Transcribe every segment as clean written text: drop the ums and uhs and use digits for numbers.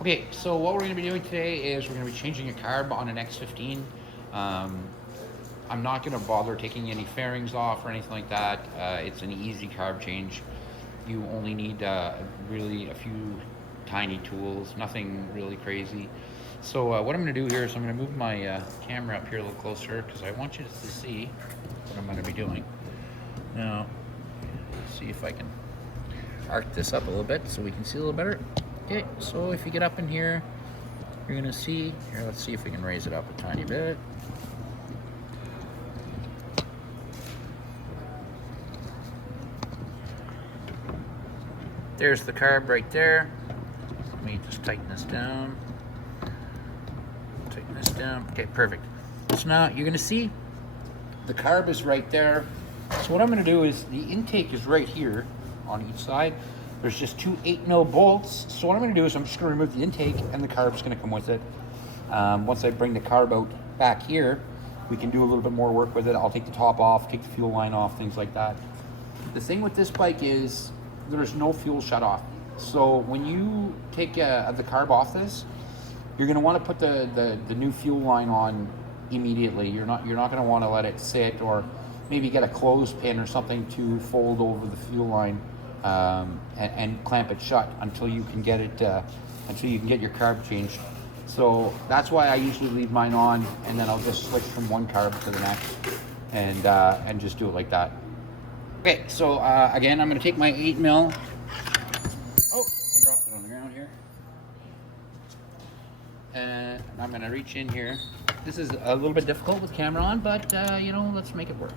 Okay, so what we're going to be doing today is we're going to be changing a carb on an X15. I'm not going to bother taking any fairings off or anything like that. It's an easy carb change. You only need really a few tiny tools, nothing really crazy. So what I'm going to do here is I'm going to move my camera up here a little closer because I want you to see what I'm going to be doing. Now, see if I can arc this up a little bit so we can see a little better. Okay, so if you get up in here, you're gonna see, here, let's see if we can raise it up a tiny bit. There's the carb right there. Let me just tighten this down. Tighten this down, okay, perfect. So now you're gonna see the carb is right there. So what I'm gonna do is, the intake is right here on each side. There's just two 8mm bolts. So what I'm going to do is I'm just going to remove the intake and the carb's going to come with it. Once I bring the carb out back here, we can do a little bit more work with it. I'll take the top off, take the fuel line off, things like that. The thing with this bike is there's no fuel shut off. So when you take the carb off this, you're going to want to put the new fuel line on immediately. You're not going to want to let it sit, or maybe get a clothespin or something to fold over the fuel line. And clamp it shut until you can get it until you can get your carb changed. So that's why I usually leave mine on, and then I'll just switch from one carb to the next, and just do it like that. Okay, so again, I'm going to take my 8mm. Oh, I dropped it on the ground here. And I'm going to reach in here. This is a little bit difficult with camera on, but you know, let's make it work.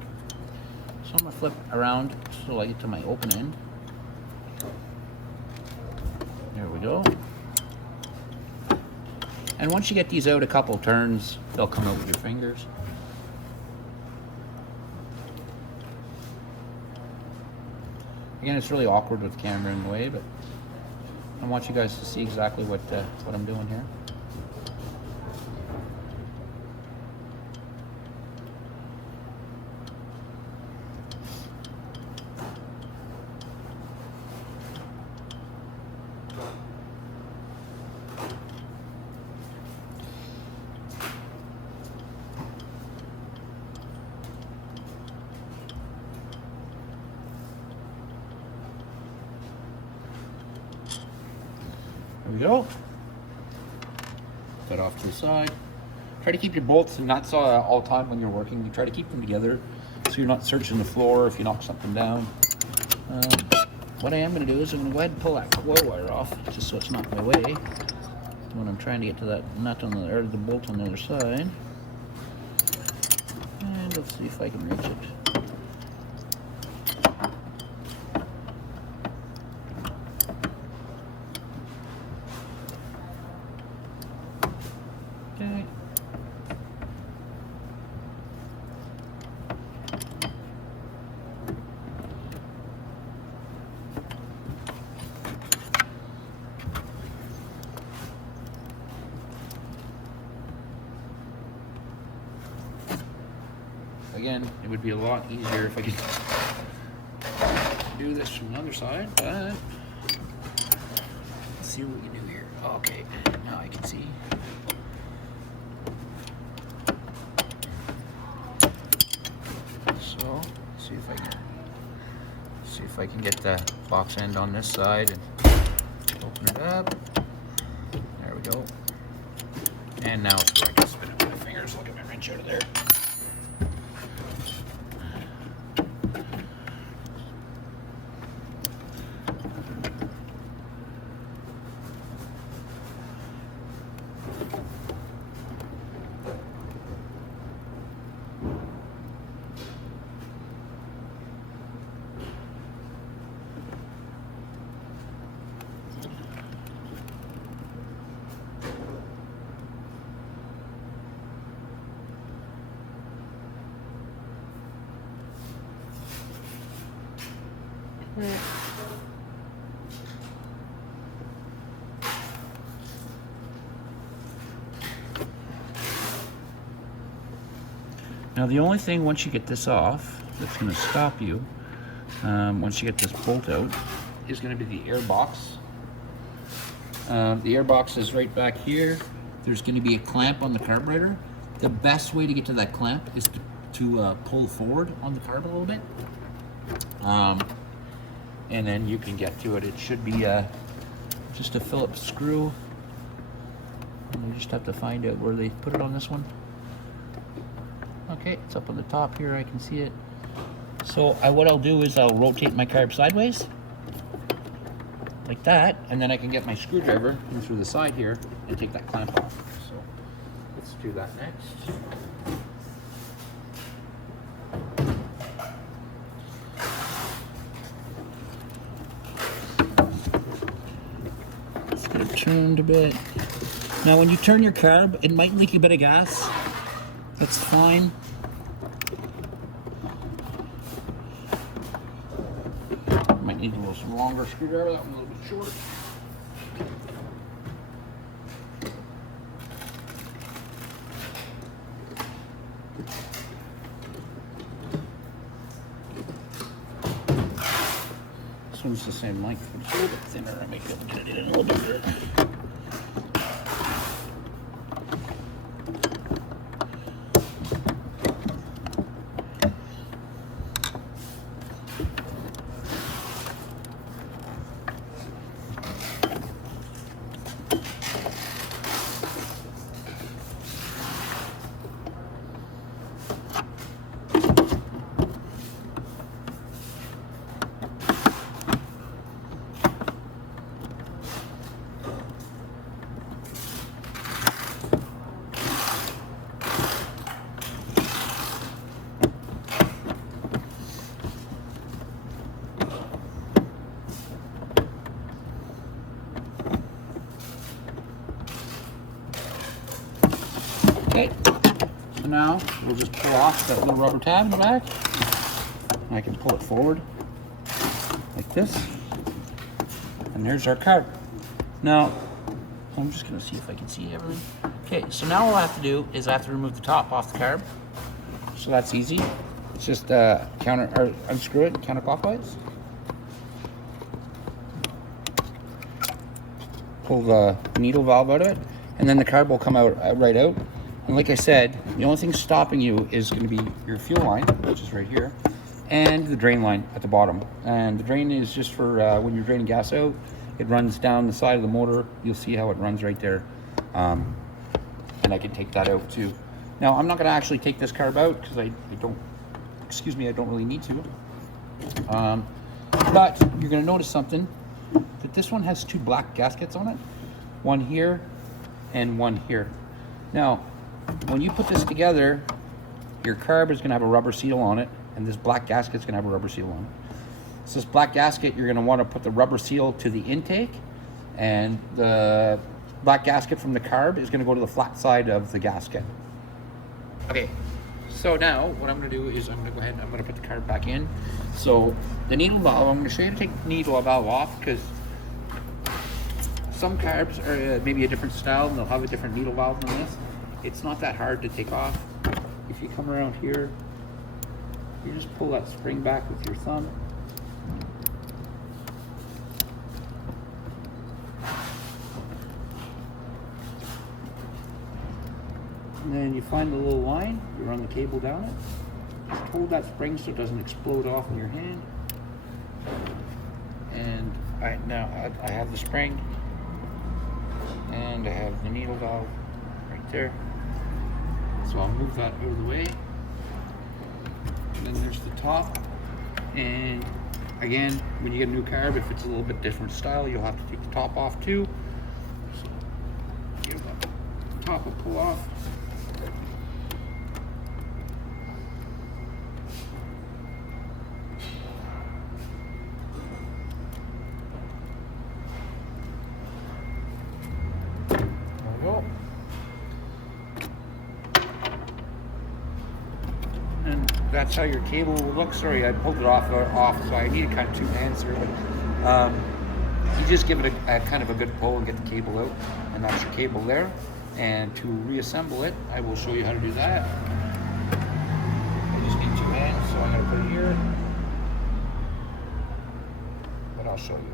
So I'm going to flip around so I get to my open end. There we go. And once you get these out a couple turns, they'll come out with your fingers. Again, it's really awkward with the camera in the way, but I want you guys to see exactly what I'm doing here. There we go. Put off to the side. Try to keep your bolts and nuts all the time when you're working. You try to keep them together so you're not searching the floor if you knock something down. What I am going to do is I'm going to go ahead and pull that coil wire off just so it's not in my way when I'm trying to get to that nut on the, or the bolt on the other side. And let's see if I can reach it. Okay. Again, it would be a lot easier if I could do this from the other side, but let's see what we can do here. Okay, now I can see. So, see if I can get the box end on this side and open it up. There we go. And now it's where I can spin it with my fingers. Look at my wrench out of there. Now the only thing, once you get this off, that's going to stop you, once you get this bolt out, is going to be the air box. The airbox is right back here. There's going to be a clamp on the carburetor. The best way to get to that clamp is to pull forward on the carb a little bit. And then you can get to it. It should be just a Phillips screw. And you just have to find out where they put it on this one. Okay, it's up on the top here, I can see it. So what I'll do is I'll rotate my carb sideways, like that, and then I can get my screwdriver in through the side here and take that clamp off. So let's do that next. Let's get it turned a bit. Now when you turn your carb, it might leak a bit of gas. That's fine. Might need a little longer screwdriver, that one a little bit short. This one's the same length, but it's a little bit thinner. I might be able to get it in a little bit there. Okay, so now we'll just pull off that little rubber tab in the back. And I can pull it forward like this. And there's our carb. Now, I'm just gonna see if I can see everything. Okay, so now all I have to do is I have to remove the top off the carb. So that's easy. It's just unscrew it counterclockwise. Pull the needle valve out of it, and then the carb will come out right out. And like I said, the only thing stopping you is going to be your fuel line, which is right here, and the drain line at the bottom. And the drain is just for when you're draining gas out. It runs down the side of the motor. You'll see how it runs right there. And I can take that out too. Now, I'm not going to actually take this carb out because I don't really need to. But you're going to notice something, that this one has two black gaskets on it. One here and one here. Now, when you put this together, your carb is going to have a rubber seal on it, and this black gasket is going to have a rubber seal on it. So this black gasket, you're going to want to put the rubber seal to the intake, and the black gasket from the carb is going to go to the flat side of the gasket. Okay, so now what I'm going to do is I'm going to go ahead and I'm going to put the carb back in. So the needle valve, I'm going to show you how to take the needle valve off, because some carbs are maybe a different style and they'll have a different needle valve than this. It's not that hard to take off. If you come around here, you just pull that spring back with your thumb. And then you find the little line, you run the cable down it. Just hold that spring so it doesn't explode off in your hand. And I have the spring, and I have the needle valve right there. So I'll move that out of the way. And then there's the top. And again, when you get a new carb, if it's a little bit different style, you'll have to take the top off too. So give that top a pull off. That's how your cable will look. Sorry, I pulled it off, so I needed kind of two hands here. But you just give it a kind of a good pull and get the cable out, and that's your cable there. And to reassemble it, I will show you how to do that. I just need two hands, so I'm going to put it here. But I'll show you.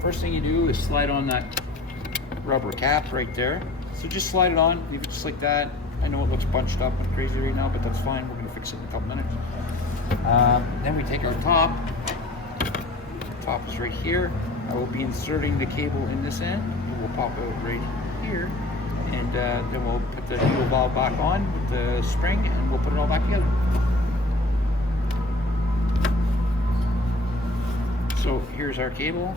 first thing you do is slide on that rubber cap right there. So just slide it on, leave it just like that. I know it looks bunched up and crazy right now, but that's fine. We're gonna fix it in a couple minutes. Then we take our top. Top is right here. I will be inserting the cable in this end. It will pop out right here. And then we'll put the needle valve back on with the spring and we'll put it all back together. So here's our cable.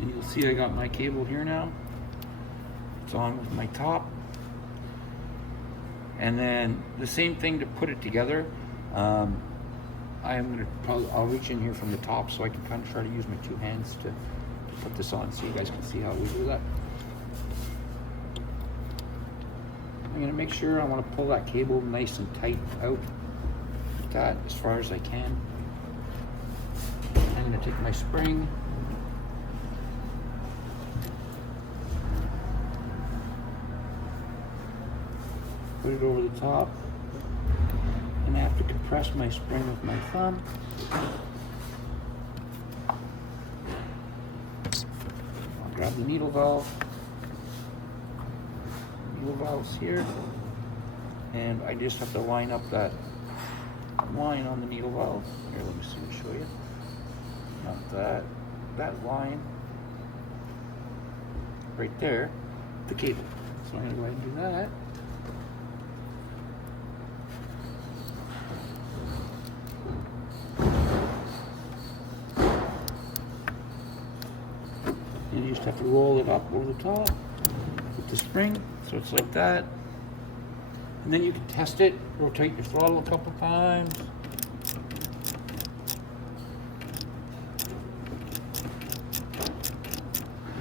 And you'll see I got my cable here now. It's on with my top. And then the same thing to put it together. I'll reach in here from the top so I can kind of try to use my two hands to put this on so you guys can see how we do that. I'm gonna make sure I want to pull that cable nice and tight out like that as far as I can. I'm gonna take my spring. Put it over the top, and I have to compress my spring with my thumb. I'll grab the needle valve. Needle valve's here, and I just have to line up that line on the needle valve. Here, let me see, let me show you. Not that line right there, the cable. So I'm gonna go ahead and do that. And you just have to roll it up over the top with the spring, so it's like that. And then you can test it, rotate your throttle a couple times.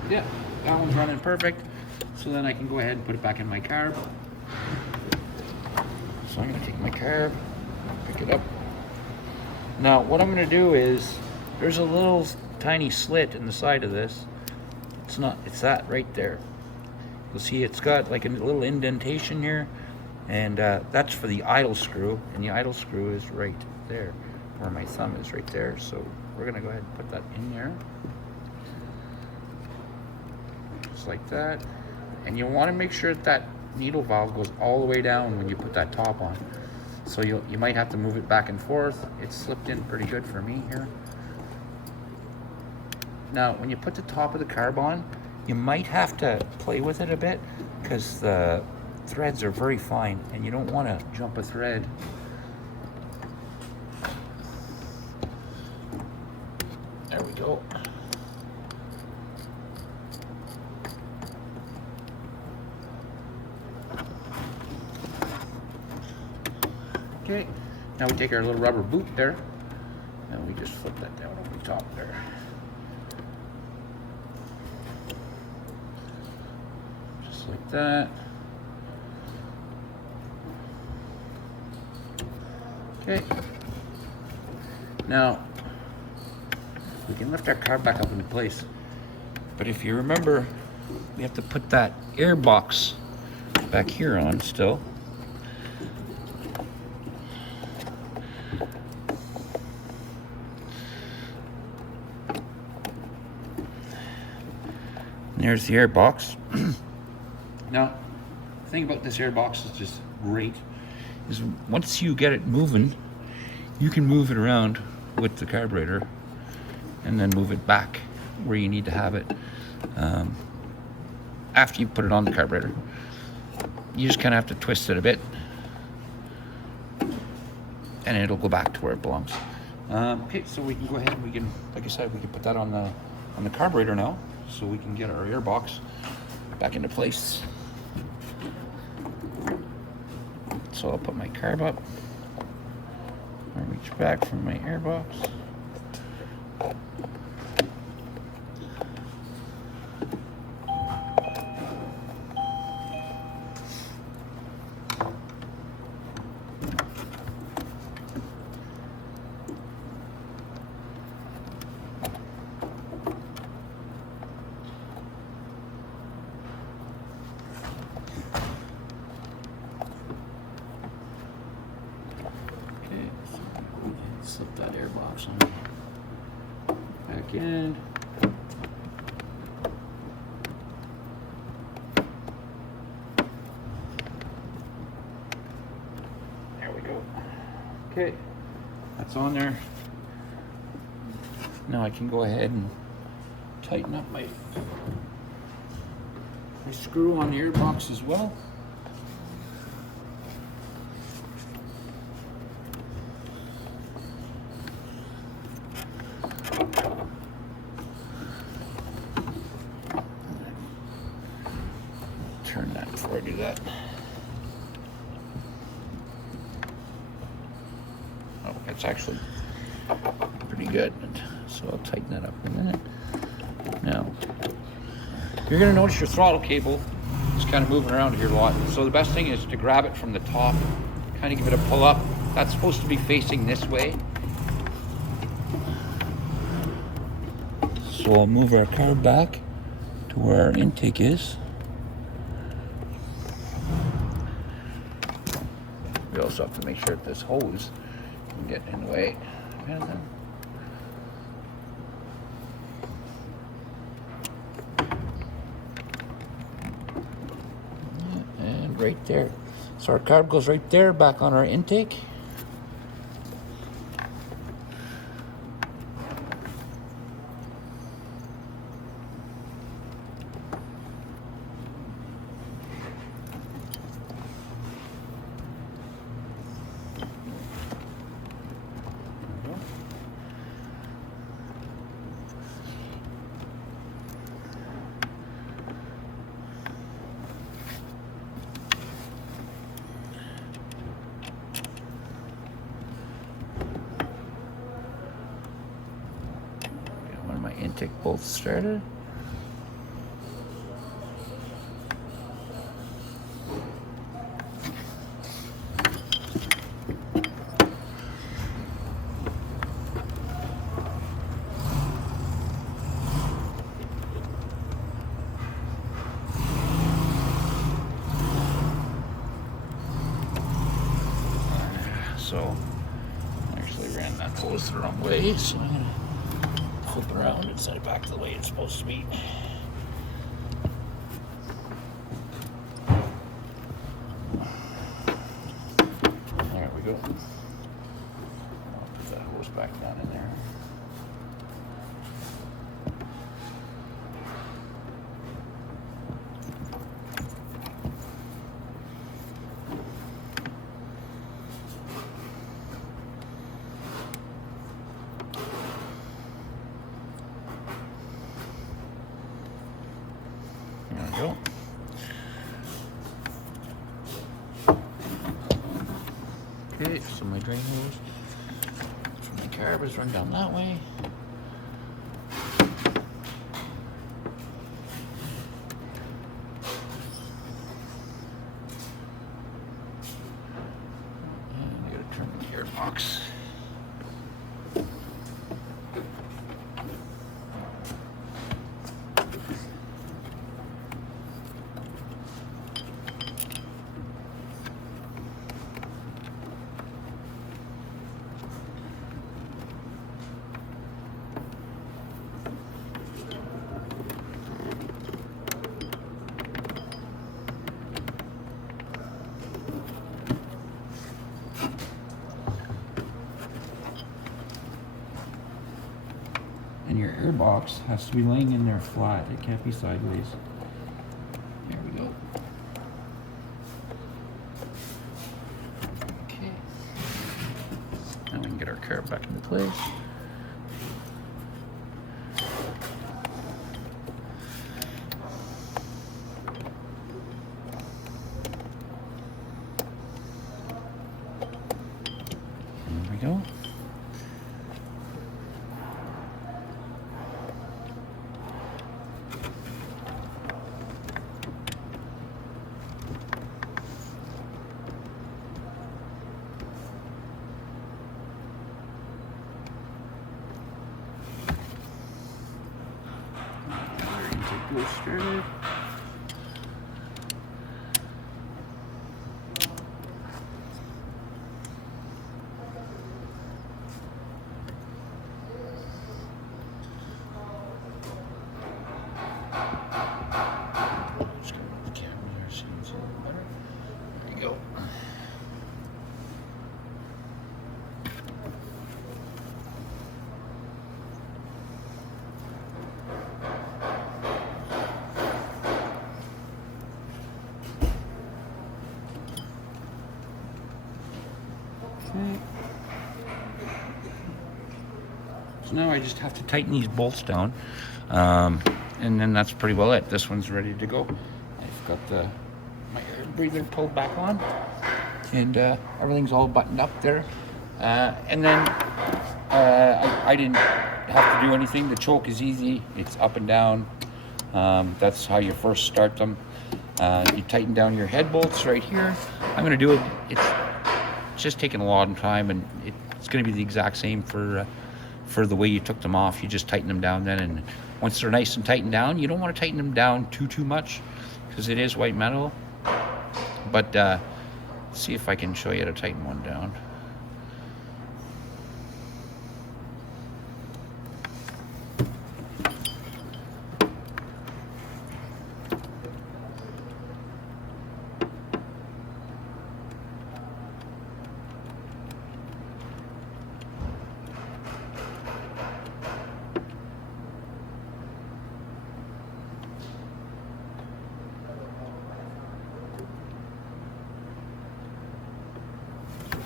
Yeah, that one's running perfect. So then I can go ahead and put it back in my carb. So I'm gonna take my carb, pick it up. Now what I'm gonna do is, there's a little tiny slit in the side of this. It's that right there. You'll see it's got like a little indentation here, and that's for the idle screw, and the idle screw is right there, where my thumb is right there. So we're gonna go ahead and put that in there. Just like that. And you wanna make sure that needle valve goes all the way down when you put that top on. So you might have to move it back and forth. It's slipped in pretty good for me here. Now, when you put the top of the carb on, you might have to play with it a bit because the threads are very fine and you don't want to jump a thread. There we go. Okay, now we take our little rubber boot there and we just flip that down over the top there. Like that. Okay. Now we can lift our carb back up into place. But if you remember, we have to put that air box back here on still. There's the air box. Now, the thing about this air box is just great, is once you get it moving, you can move it around with the carburetor and then move it back where you need to have it after you put it on the carburetor. You just kind of have to twist it a bit and it'll go back to where it belongs. Okay, so we can go ahead and we can, like I said, we can put that on the carburetor now, so we can get our air box back into place. So I'll put my carb up. I reach back from my air box. gearbox on the back end. There we go. Okay, that's on there. Now I can go ahead and tighten up my screw on the gearbox as well. Turn that before I do that. Oh, that's actually pretty good. So I'll tighten that up in a minute. Now, you're going to notice your throttle cable is kind of moving around here a lot. So the best thing is to grab it from the top, kind of give it a pull up. That's supposed to be facing this way. So I'll move our car back to where our intake is. We also have to make sure that this hose can get in the way. And right there. So our carb goes right there, back on our intake. Intake both started. So I actually ran that hose the wrong way, so I'm gonna flip it around and set it back to the way it's supposed to be. There we go. I'll put that hose back down in there. There we go. Okay, so my drain hose from my carb is run down that way. And I gotta turn the gearbox. And your airbox has to be laying in there flat. It can't be sideways. There we go. Okay. Now we can get our carb back into place. There we go. Go started. Okay. So now I just have to tighten these bolts down, and then that's pretty well it. This one's ready to go. I've got my air breather pulled back on, and everything's all buttoned up there. And then I didn't have to do anything. The choke is easy. It's up and down. That's how you first start them. You tighten down your head bolts right here. I'm going to do it. It's just taking a lot of time, and it's going to be the exact same for the way you took them off. You just tighten them down then, and once they're nice and tightened down, you don't want to tighten them down too much because it is white metal. But see if I can show you how to tighten one down.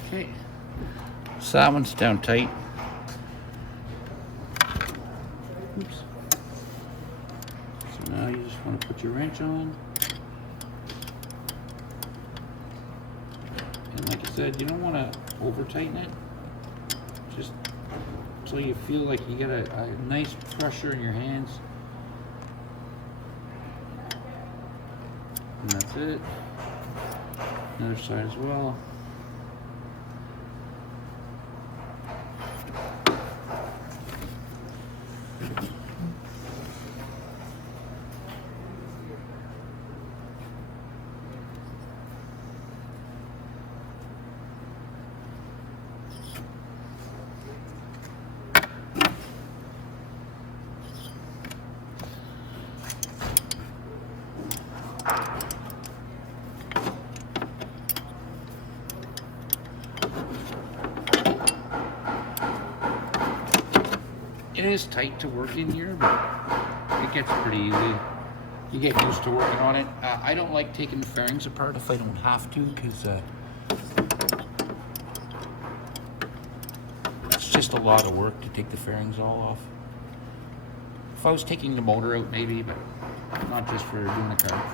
Okay, so that one's down tight. Oops. So now you just want to put your wrench on. And like I said, you don't want to over tighten it. Just so you feel like you get a nice pressure in your hands. And that's it. Another side as well. It is tight to work in here, but it gets pretty easy. You get used to working on it. I don't like taking the fairings apart if I don't have to, because it's just a lot of work to take the fairings all off. If I was taking the motor out, maybe, but not just for doing the car.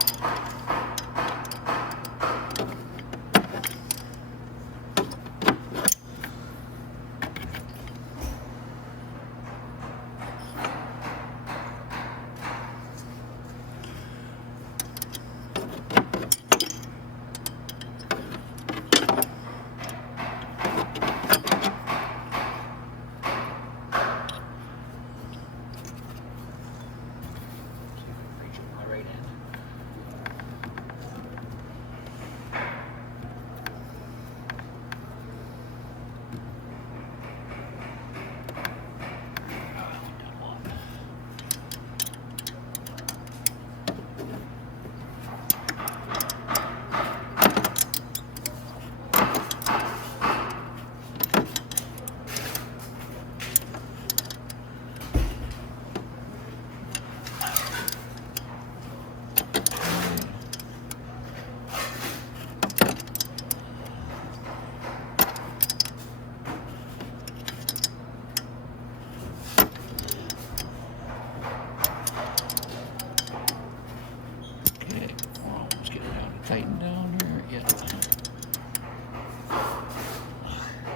Tighten down here, yeah.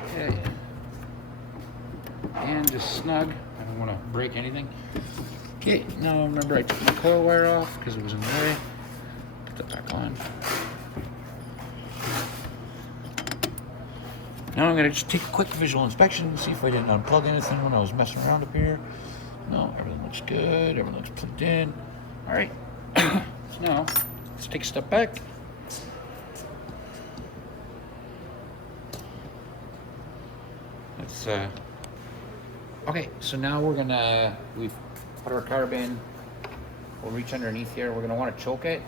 Okay. And just snug. I don't want to break anything. Okay, now remember I took my coil wire off because it was in the way. Put that back on. Now I'm going to just take a quick visual inspection and see if I didn't unplug anything when I was messing around up here. No, everything looks good. Everything looks plugged in. All right. So now let's take a step back. Okay, so now we've put our carb in. We'll reach underneath here. We're gonna want to choke it.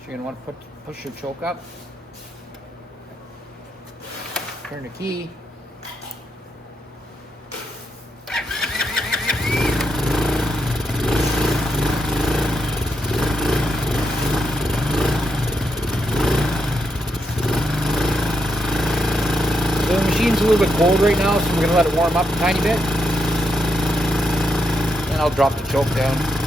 So you're gonna want to push your choke up. Turn the key. So the machine's a little bit cold right now, so we're gonna let it warm up a tiny bit. And I'll drop the choke down.